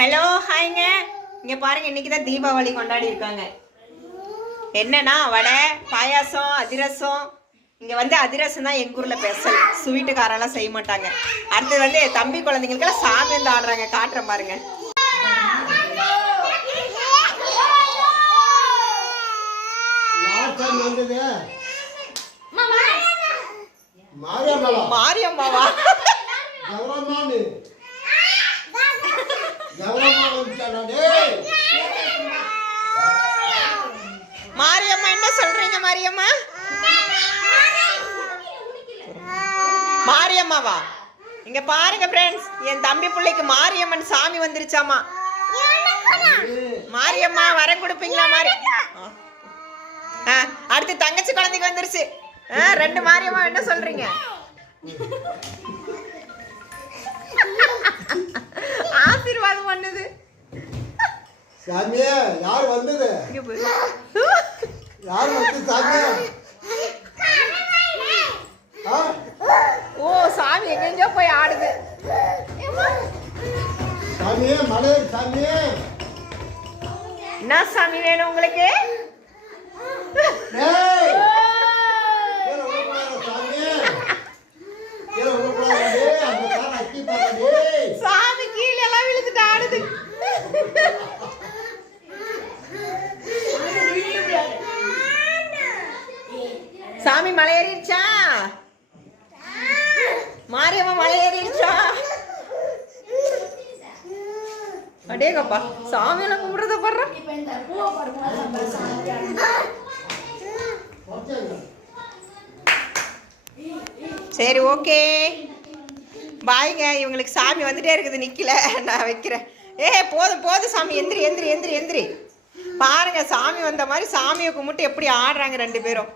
Hello ஹாய்ங்க. இங்கே பாருங்க, இன்னைக்கு தான் தீபாவளி கொண்டாடி இருக்காங்க. என்னன்னா வடை, பாயாசம், அதிரசம். இங்கே வந்து அதிரசம் தான் எங்கள் ஊரில் ஸ்பெஷல். ஸ்வீட்டுக்காரெல்லாம் செய்ய மாட்டாங்க. அடுத்தது வந்து தம்பி குழந்தைங்களுக்கெல்லாம் சாமி வந்து ஆடுறாங்க. காட்டுறேன் பாருங்க. மாரியம்மாவா? மாரியம்மா என்ன சொல்றீங்க? மாரியம்மா மாரியம்மாவா? இங்க பாருங்க ஃப்ரெண்ட்ஸ், என் தம்பி பிள்ளைக்கு மாரியம்மன் சாமி வந்துருச்சாமா. மாரியம்மா வரம் கொடுப்பீங்களா? மாரி அடுத்து தங்கச்சி குழந்தைக்கு வந்துருச்சு. ரெண்டு மாரியம்மா என்ன சொல்றீங்க? ஆசீர்வாதம் பண்ணுது. சாமியே, யார் வந்தது? யார் வந்து சாமியே? ஓ, சாமி எங்கெங்கயோ போய் ஆடுது. சாமியே, மலை சாமியே. என்ன சாமி வேணும் உங்களுக்கு? சாமி கீழே எல்லாம் விழுந்துட்டு ஆடுது. சாமி மலை ஏறிடுச்சா? மாரியம்மா மலை ஏறிடுச்சா? அடேங்கப்பா, சாமி எல்லாம் கும்பிடுறத பாரு. சரி, ஓகே, பாய்ங்க. இவங்களுக்கு சாமி வந்துட்டே இருக்குது, நிக்கல. நான் வைக்கிறேன். போதும் போதும் சாமி, எந்திரி எந்திரி எந்திரி எந்திரி. பாருங்க, சாமி வந்த மாதிரி சாமியை கும்பிட்டு எப்படி ஆடுறாங்க ரெண்டு பேரும்.